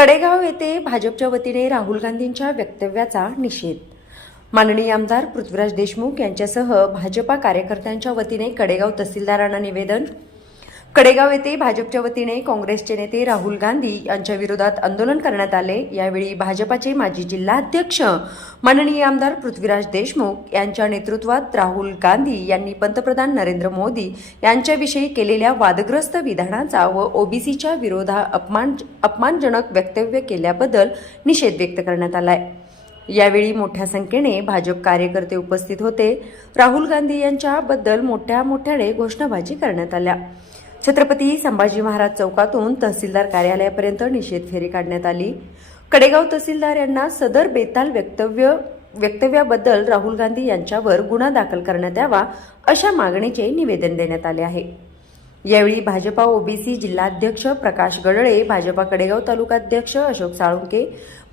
कडेगाव येथे भाजपच्या वतीने राहुल गांधींच्या वक्तव्याचा निषेध. माननीय आमदार पृथ्वीराज देशमुख यांच्यासह भाजपा कार्यकर्त्यांच्या वतीने कडेगाव तहसीलदारांना निवेदन कडेगाव येथे भाजपच्या वतीने काँग्रेसचे नेते राहुल गांधी यांच्या विरोधात आंदोलन करण्यात आले. यावेळी भाजपाचे माजी जिल्हाध्यक्ष माननीय आमदार पृथ्वीराज देशमुख यांच्या नेतृत्वात राहुल गांधी यांनी पंतप्रधान नरेंद्र मोदी यांच्याविषयी केलेल्या वादग्रस्त विधानाचा व ओबीसीच्या विरोधा अपमान अपमानजनक वक्तव्य केल्याबद्दल निषेध व्यक्त करण्यात आलाय. यावेळी मोठ्या संख्येने भाजप कार्यकर्ते उपस्थित होते. राहुल गांधी यांच्याबद्दल मोठ्या मोठ्याने घोषणाबाजी करण्यात आल्या. छत्रपती संभाजी महाराज चौकातून तहसीलदार कार्यालयापर्यंत निषेध फेरी काढण्यात आली. कडेगाव तहसीलदार यांना सदर बेताल वक्तव्य वक्तव्याबद्दल राहुल गांधी यांच्यावर गुन्हा दाखल करण्यात यावा अशा मागणीचे निवेदन देण्यात आले आहे. यावेळी भाजपा ओबीसी जिल्हाध्यक्ष प्रकाश गडळे भाजपा कडेगाव तालुकाध्यक्ष अशोक साळुंके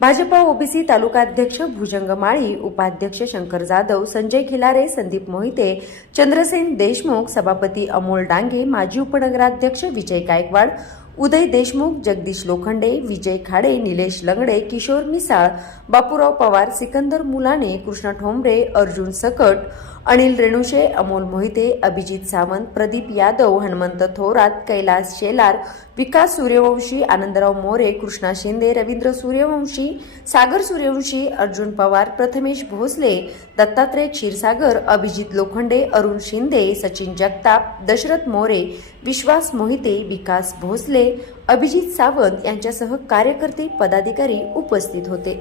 भाजपा ओबीसी तालुकाध्यक्ष भुजंग माळी उपाध्यक्ष शंकर जाधव संजय खिलारे संदीप मोहिते चंद्रसेन देशमुख सभापती अमोल डांगे माजी उपनगराध्यक्ष विजय गायकवाड उदय देशमुख जगदीश लोखंडे विजय खाडे निलेश लंगडे किशोर मिसाळ बापूराव पवार सिकंदर मुलाने कृष्ण ठोंबरे अर्जुन सकट अनिल रेणुशे अमोल मोहिते अभिजित सावंत प्रदीप यादव हनुमंत थोरात कैलास शेलार विकास सूर्यवंशी आनंदराव मोरे कृष्णा शिंदे रवींद्र सूर्यवंशी सागर सूर्यवंशी अर्जुन पवार प्रथमेश भोसले दत्तात्रय क्षीरसागर अभिजित लोखंडे अरुण शिंदे सचिन जगताप दशरथ मोरे विश्वास मोहिते विकास भोसले अभिजित सावंत यांच्यासह कार्यकर्ते पदाधिकारी उपस्थित होते.